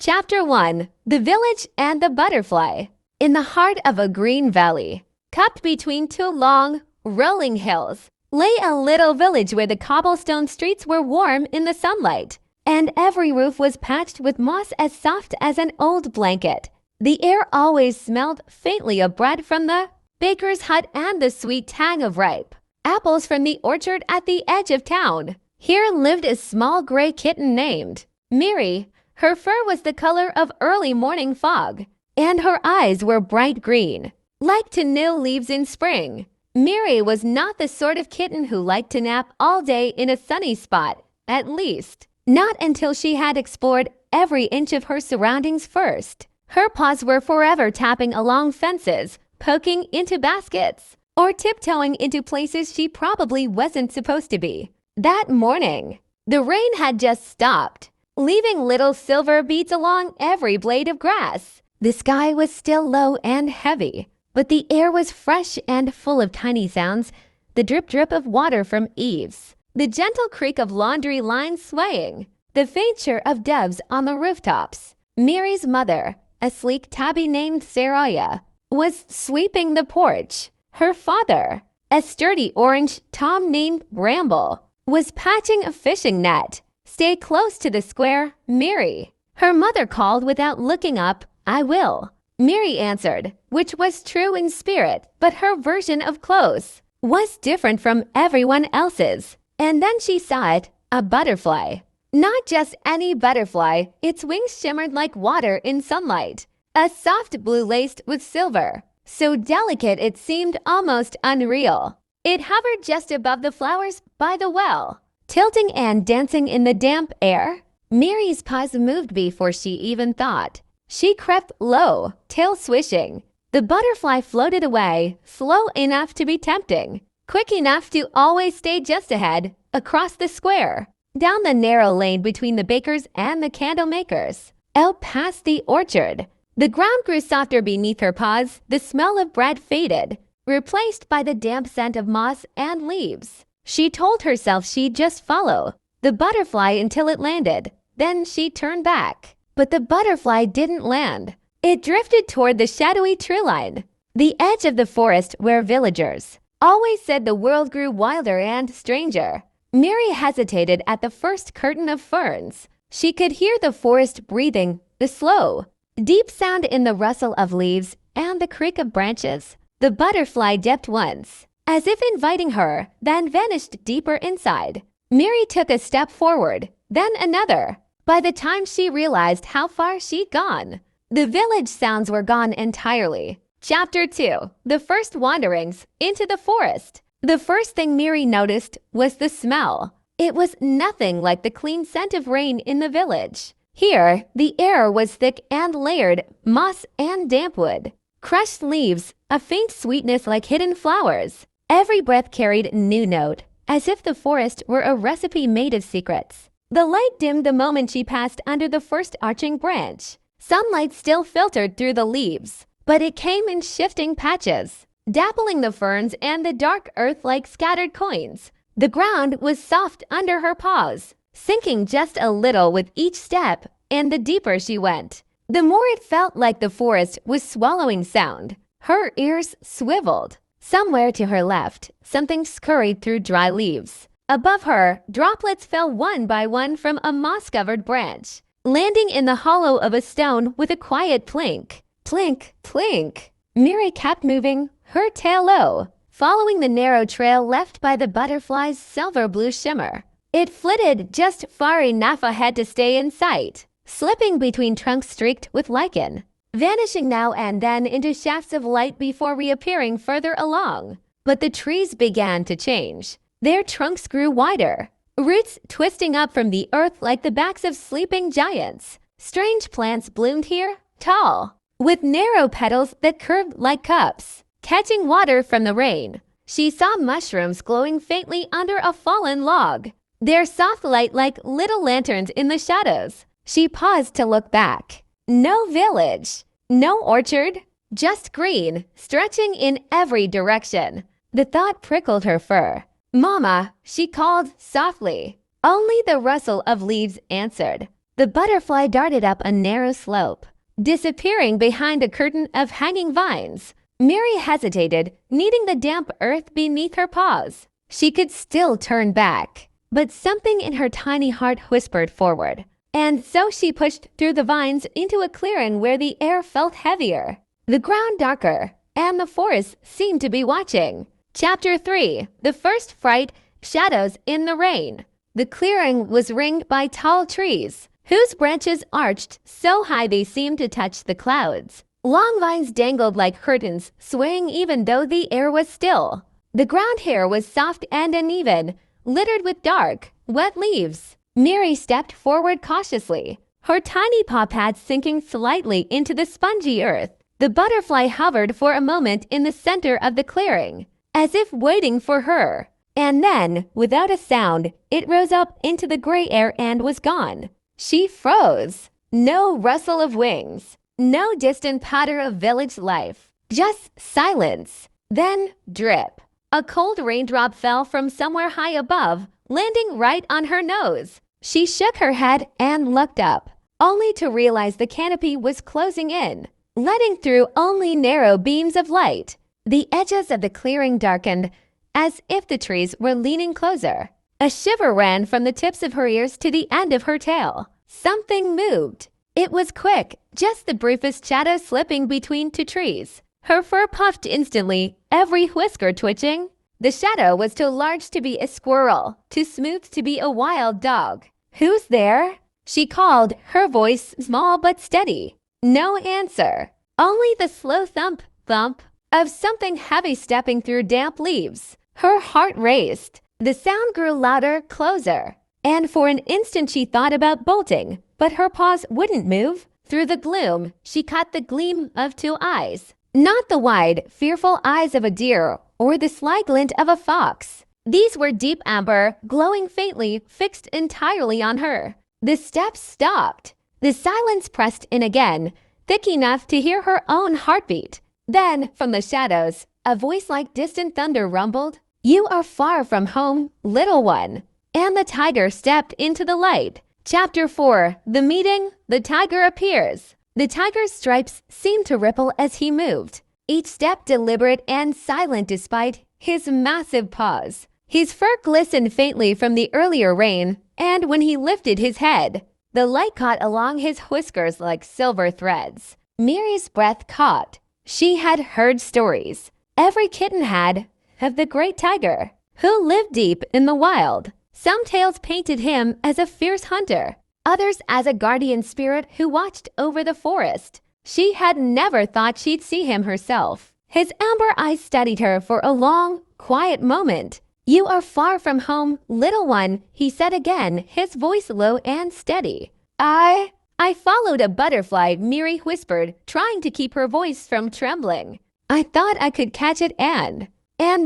Chapter 1. The Village and the Butterfly. In the heart of a green valley, cupped between two long, rolling hills, lay a little village where the cobblestone streets were warm in the sunlight, and every roof was patched with moss as soft as an old blanket. The air always smelled faintly of bread from the baker's hut and the sweet tang of ripe apples from the orchard at the edge of town. Here lived a small gray kitten named Mary. Her fur was the color of early morning fog, and her eyes were bright green, like to new leaves in spring. Mary was not the sort of kitten who liked to nap all day in a sunny spot, at least not until she had explored every inch of her surroundings first. Her paws were forever tapping along fences, poking into baskets, or tiptoeing into places she probably wasn't supposed to be. That morning, the rain had just stopped, leaving little silver beads along every blade of grass. The sky was still low and heavy, but the air was fresh and full of tiny sounds, the drip-drip of water from eaves, the gentle creak of laundry lines swaying, the faint chirp of doves on the rooftops. Mary's mother, a sleek tabby named Saraya, was sweeping the porch. Her father, a sturdy orange tom named Bramble, was patching a fishing net. Stay close to the square, Mary. Her mother called without looking up, "I will." Mary answered, which was true in spirit, but her version of close was different from everyone else's. And then she saw it, a butterfly. Not just any butterfly, its wings shimmered like water in sunlight, a soft blue laced with silver, so delicate it seemed almost unreal. It hovered just above the flowers by the well, tilting and dancing in the damp air. Mary's paws moved before she even thought. She crept low, tail swishing. The butterfly floated away, slow enough to be tempting, quick enough to always stay just ahead, across the square, down the narrow lane between the bakers and the candle makers, out past the orchard. The ground grew softer beneath her paws. The smell of bread faded, replaced by the damp scent of moss and leaves. She told herself she'd just follow the butterfly until it landed. Then she turned back. But the butterfly didn't land. It drifted toward the shadowy tree line, the edge of the forest where villagers always said the world grew wilder and stranger. Mary hesitated at the first curtain of ferns. She could hear the forest breathing, the slow, deep sound in the rustle of leaves and the creak of branches. The butterfly dipped once, as if inviting her, then vanished deeper inside. Mary took a step forward, then another. By the time she realized how far she'd gone, the village sounds were gone entirely. Chapter 2. The First Wanderings into the Forest. The first thing Mary noticed was the smell. It was nothing like the clean scent of rain in the village. Here, the air was thick and layered, moss and damp wood, crushed leaves, a faint sweetness like hidden flowers. Every breath carried a new note, as if the forest were a recipe made of secrets. The light dimmed the moment she passed under the first arching branch. Sunlight still filtered through the leaves, but it came in shifting patches, dappling the ferns and the dark earth like scattered coins. The ground was soft under her paws, sinking just a little with each step, and the deeper she went, the more it felt like the forest was swallowing sound. Her ears swiveled. Somewhere to her left, something scurried through dry leaves. Above her, droplets fell one by one from a moss-covered branch, landing in the hollow of a stone with a quiet plink. Plink, plink. Mary kept moving, her tail low, following the narrow trail left by the butterfly's silver-blue shimmer. It flitted just far enough ahead to stay in sight, slipping between trunks streaked with lichen, vanishing now and then into shafts of light before reappearing further along. But the trees began to change. Their trunks grew wider, roots twisting up from the earth like the backs of sleeping giants. Strange plants bloomed here, tall, with narrow petals that curved like cups, catching water from the rain. She saw mushrooms glowing faintly under a fallen log, their soft light like little lanterns in the shadows. She paused to look back. No village, no orchard, just green, stretching in every direction. The thought prickled her fur. "Mama," she called softly. Only the rustle of leaves answered. The butterfly darted up a narrow slope, disappearing behind a curtain of hanging vines. Mary hesitated, needing the damp earth beneath her paws. She could still turn back, but something in her tiny heart whispered forward. And so she pushed through the vines into a clearing where the air felt heavier, the ground darker, and the forest seemed to be watching. Chapter 3. The First Fright, Shadows in the Rain. The clearing was ringed by tall trees, whose branches arched so high they seemed to touch the clouds. Long vines dangled like curtains, swaying even though the air was still. The ground here was soft and uneven, littered with dark, wet leaves. Mary stepped forward cautiously, her tiny paw pads sinking slightly into the spongy earth. The butterfly hovered for a moment in the center of the clearing, as if waiting for her. And then, without a sound, it rose up into the gray air and was gone. She froze. No rustle of wings, no distant patter of village life, just silence. Then, drip. A cold raindrop fell from somewhere high above, landing right on her nose. She shook her head and looked up, only to realize the canopy was closing in, letting through only narrow beams of light. The edges of the clearing darkened, as if the trees were leaning closer. A shiver ran from the tips of her ears to the end of her tail. Something moved. It was quick, just the briefest shadow slipping between two trees. Her fur puffed instantly, every whisker twitching. The shadow was too large to be a squirrel, too smooth to be a wild dog. "Who's there?" she called, her voice small but steady. No answer. Only the slow thump, thump of something heavy stepping through damp leaves. Her heart raced. The sound grew louder, closer. And for an instant she thought about bolting, but her paws wouldn't move. Through the gloom, she caught the gleam of two eyes. Not the wide, fearful eyes of a deer or the sly glint of a fox. These were deep amber, glowing faintly, fixed entirely on her. The steps stopped. The silence pressed in again, thick enough to hear her own heartbeat. Then, from the shadows, a voice like distant thunder rumbled, "You are far from home, little one." And the tiger stepped into the light. Chapter 4. The Meeting. The tiger appears. The tiger's stripes seemed to ripple as he moved, each step deliberate and silent despite his massive paws. His fur glistened faintly from the earlier rain, and when he lifted his head, the light caught along his whiskers like silver threads. Mary's breath caught. She had heard stories, every kitten had, of the great tiger, who lived deep in the wild. Some tales painted him as a fierce hunter, others as a guardian spirit who watched over the forest. She had never thought she'd see him herself. His amber eyes studied her for a long, quiet moment. "You are far from home, little one," he said again, his voice low and steady. I followed a butterfly," Mary whispered, trying to keep her voice from trembling. "I thought I could catch it and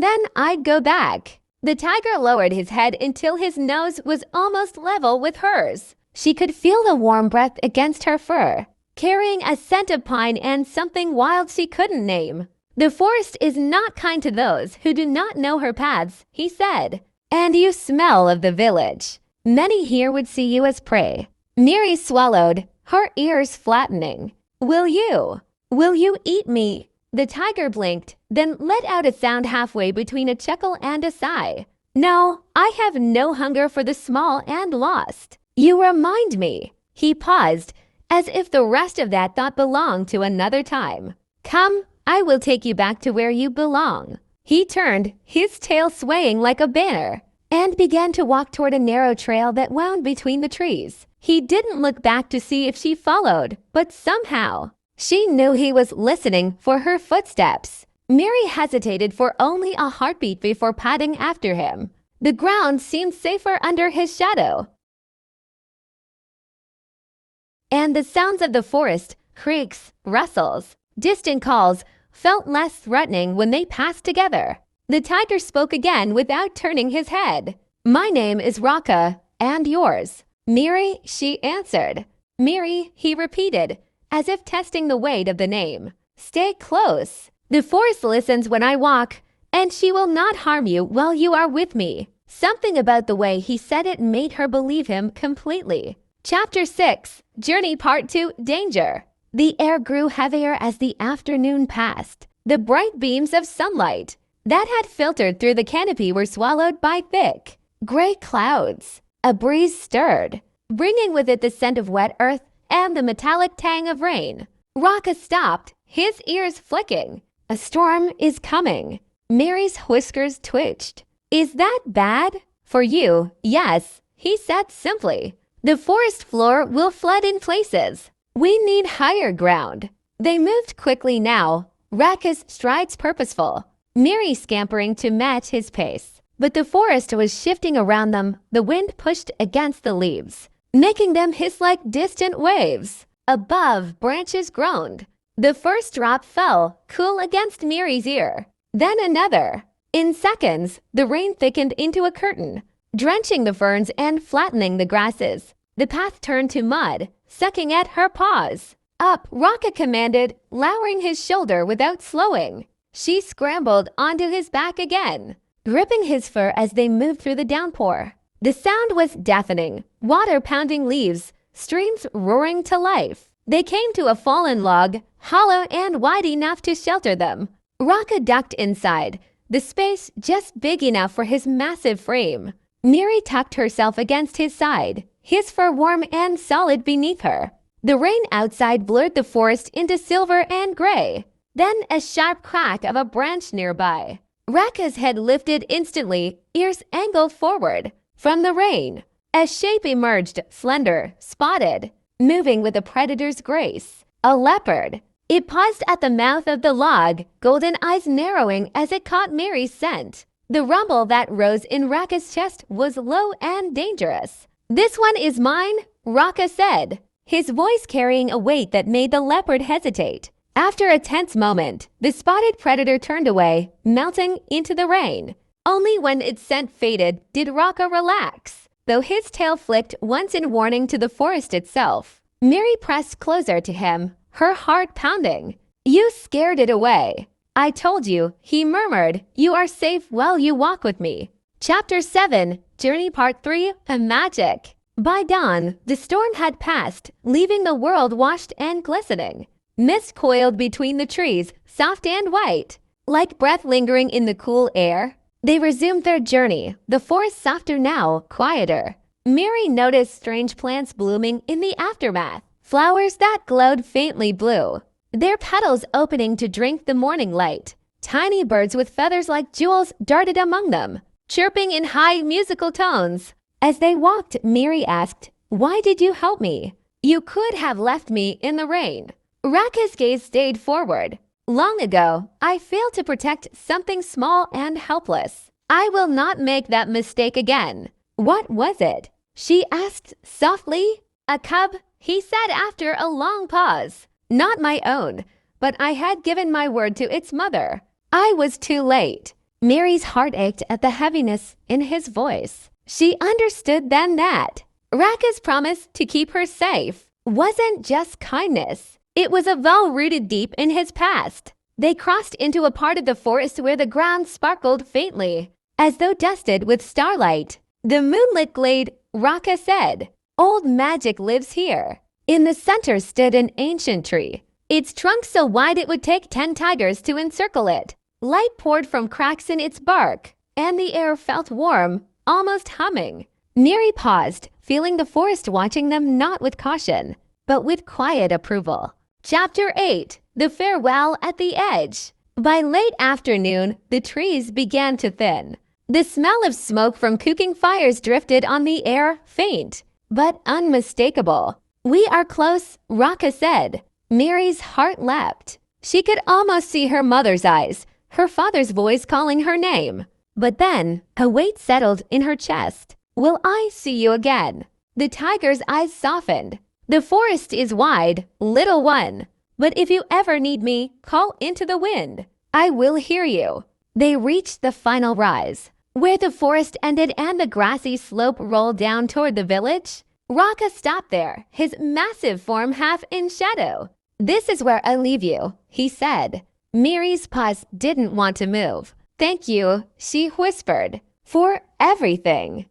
then I'd go back." The tiger lowered his head until his nose was almost level with hers. She could feel the warm breath against her fur, carrying a scent of pine and something wild she couldn't name. "The forest is not kind to those who do not know her paths," he said. "And you smell of the village. Many here would see you as prey." Mary swallowed, her ears flattening. Will you eat me?" The tiger blinked, then let out a sound halfway between a chuckle and a sigh. "No, I have no hunger for the small and lost. You remind me." He paused, as if the rest of that thought belonged to another time. "Come, I will take you back to where you belong." He turned, his tail swaying like a banner, and began to walk toward a narrow trail that wound between the trees. He didn't look back to see if she followed, but somehow she knew he was listening for her footsteps. Mary hesitated for only a heartbeat before padding after him. The ground seemed safer under his shadow, and the sounds of the forest, creaks, rustles, distant calls, felt less threatening when they passed together. The tiger spoke again without turning his head. "My name is Raka, and yours?" "Mary," she answered. "Mary," he repeated, as if testing the weight of the name. "Stay close. The forest listens when I walk, and she will not harm you while you are with me." Something about the way he said it made her believe him completely. Chapter 6, Journey Part 2, Danger. The air grew heavier as the afternoon passed. The bright beams of sunlight that had filtered through the canopy were swallowed by thick, gray clouds. A breeze stirred, bringing with it the scent of wet earth and the metallic tang of rain. Rocka stopped, his ears flicking. A storm is coming. Mary's whiskers twitched. Is that bad? For you, yes, he said simply. The forest floor will flood in places. We need higher ground. They moved quickly now, Raka's strides purposeful, Mary scampering to match his pace. But the forest was shifting around them. The wind pushed against the leaves, making them hiss like distant waves. Above, branches groaned. The first drop fell, cool against Mary's ear. Then another. In seconds, the rain thickened into a curtain, drenching the ferns and flattening the grasses. The path turned to mud, sucking at her paws. Up, Raka commanded, lowering his shoulder without slowing. She scrambled onto his back again, gripping his fur as they moved through the downpour. The sound was deafening, water pounding leaves, streams roaring to life. They came to a fallen log, hollow and wide enough to shelter them. Raka ducked inside, the space just big enough for his massive frame. Mary tucked herself against his side, his fur warm and solid beneath her. The rain outside blurred the forest into silver and gray. Then a sharp crack of a branch nearby. Raka's head lifted instantly, ears angled forward. From the rain, a shape emerged, slender, spotted, moving with a predator's grace. A leopard. It paused at the mouth of the log, golden eyes narrowing as it caught Mary's scent. The rumble that rose in Raka's chest was low and dangerous. "This one is mine," Raka said, his voice carrying a weight that made the leopard hesitate. After a tense moment, the spotted predator turned away, melting into the rain. Only when its scent faded did Raka relax, though his tail flicked once in warning to the forest itself. Mary pressed closer to him, her heart pounding. "You scared it away." "I told you," he murmured. "You are safe while you walk with me." Chapter 7, Journey Part 3, Magic. By dawn, the storm had passed, leaving the world washed and glistening. Mist coiled between the trees, soft and white, like breath lingering in the cool air. They resumed their journey, the forest softer now, quieter. Mary noticed strange plants blooming in the aftermath, flowers that glowed faintly blue, their petals opening to drink the morning light. Tiny birds with feathers like jewels darted among them, chirping in high musical tones. As they walked, Mary asked, "Why did you help me? You could have left me in the rain." Raka's gaze stayed forward. "Long ago, I failed to protect something small and helpless. I will not make that mistake again." "What was it?" she asked softly. "A cub," he said after a long pause. "Not my own, but I had given my word to its mother. I was too late." Mary's heart ached at the heaviness in his voice. She understood then that Raka's promise to keep her safe wasn't just kindness. It was a vow rooted deep in his past. They crossed into a part of the forest where the ground sparkled faintly, as though dusted with starlight. "The moonlit glade," Raka said. "Old magic lives here." In the center stood an ancient tree, its trunk so wide it would take 10 tigers to encircle it. Light poured from cracks in its bark, and the air felt warm, almost humming. Mary paused, feeling the forest watching them not with caution, but with quiet approval. Chapter 8, The Farewell at the Edge. By late afternoon, the trees began to thin. The smell of smoke from cooking fires drifted on the air, faint, but unmistakable. "We are close," Raka said. Mary's heart leapt. She could almost see her mother's eyes, her father's voice calling her name. But then, a weight settled in her chest. "Will I see you again?" The tiger's eyes softened. "The forest is wide, little one. But if you ever need me, call into the wind. I will hear you." They reached the final rise, where the forest ended and the grassy slope rolled down toward the village. Raka stopped there, his massive form half in shadow. "This is where I leave you," he said. Mary's paws didn't want to move. "Thank you," she whispered, "for everything."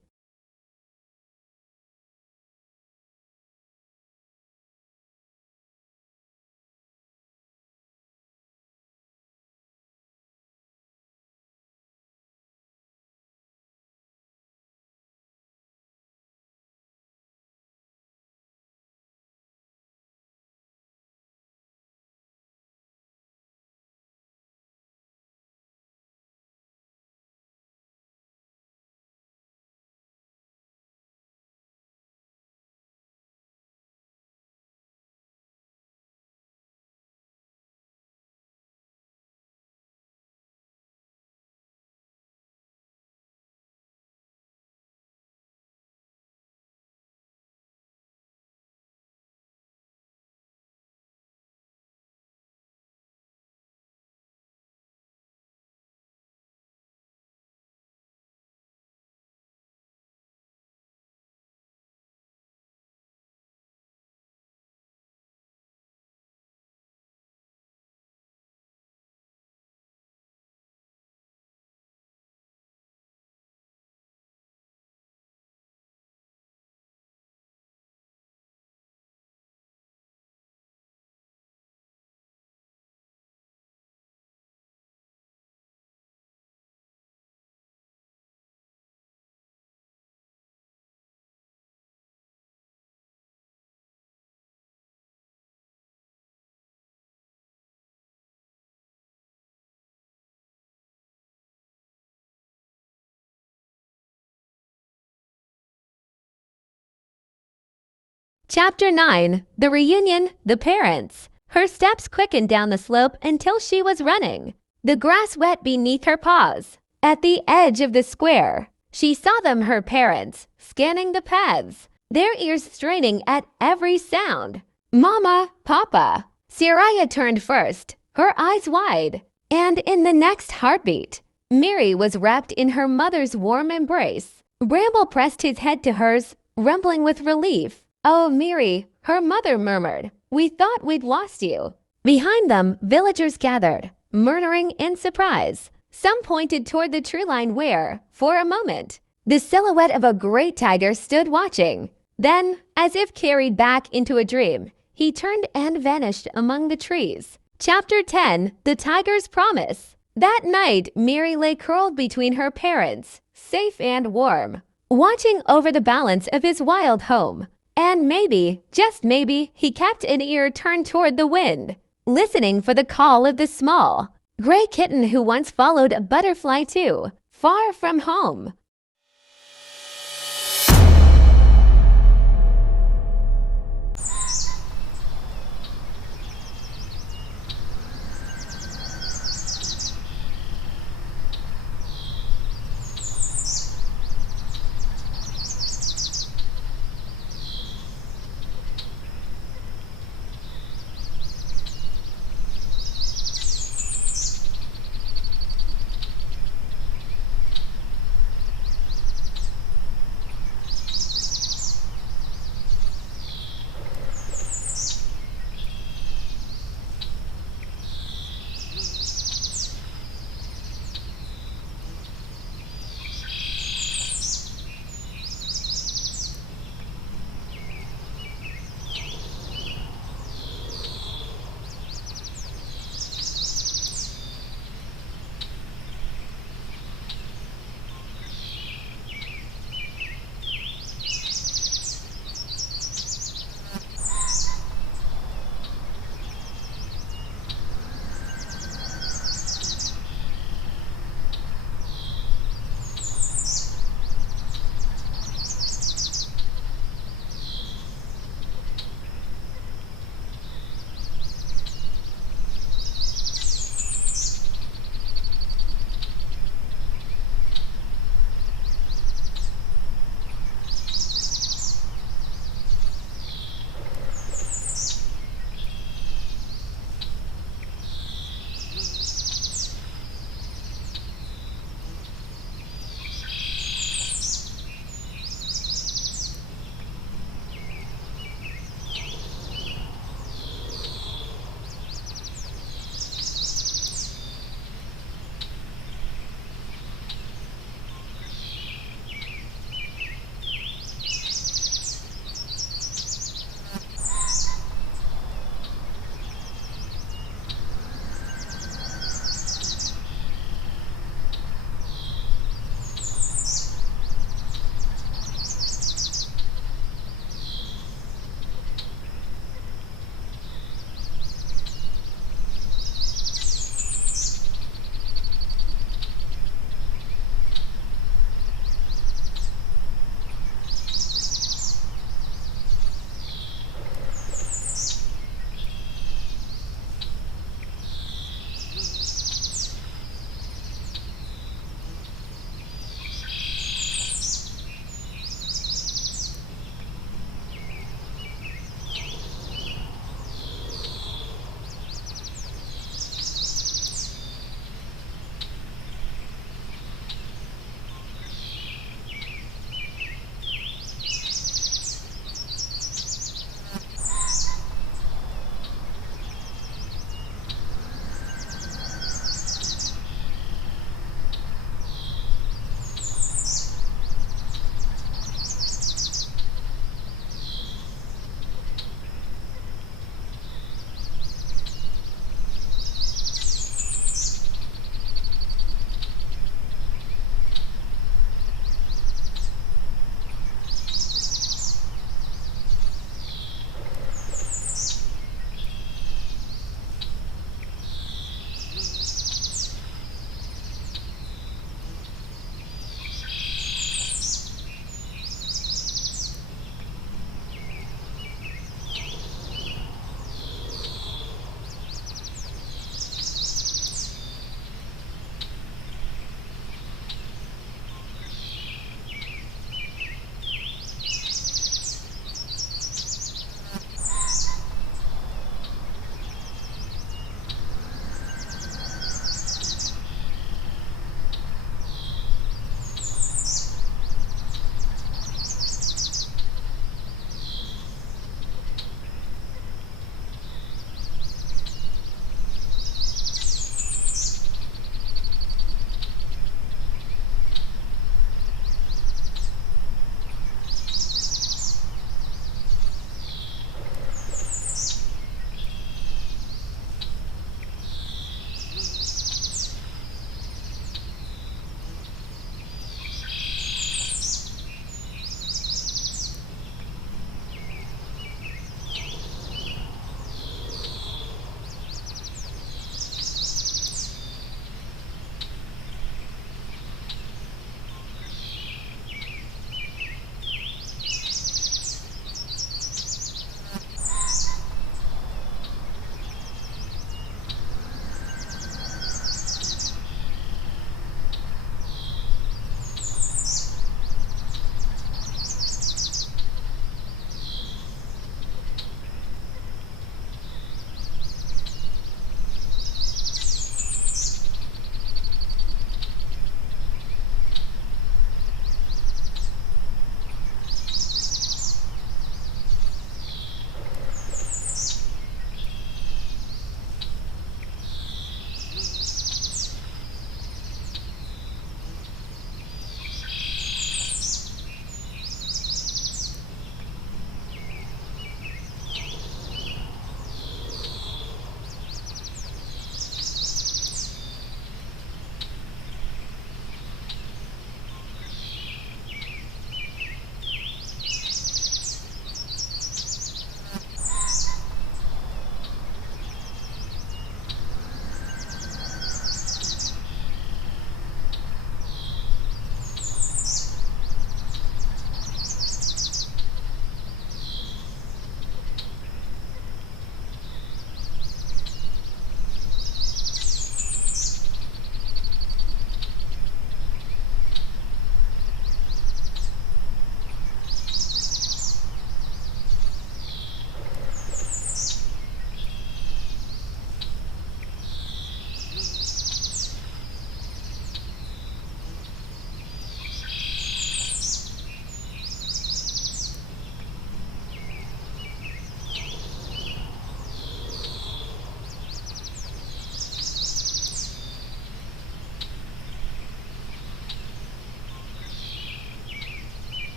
Chapter 9. The Reunion, the Parents. Her steps quickened down the slope until she was running, the grass wet beneath her paws. At the edge of the square, she saw them, her parents, scanning the paths, their ears straining at every sound. Mama, Papa. Sariah turned first, her eyes wide, and in the next heartbeat, Mary was wrapped in her mother's warm embrace. Bramble pressed his head to hers, rumbling with relief. "Oh, Mary," her mother murmured, "we thought we'd lost you." Behind them, villagers gathered, murmuring in surprise. Some pointed toward the tree line where, for a moment, the silhouette of a great tiger stood watching. Then, as if carried back into a dream, he turned and vanished among the trees. Chapter 10. The Tiger's Promise. That night, Mary lay curled between her parents, safe and warm, watching over the balance of his wild home. And maybe, just maybe, he kept an ear turned toward the wind, listening for the call of the small, gray kitten who once followed a butterfly too, far from home.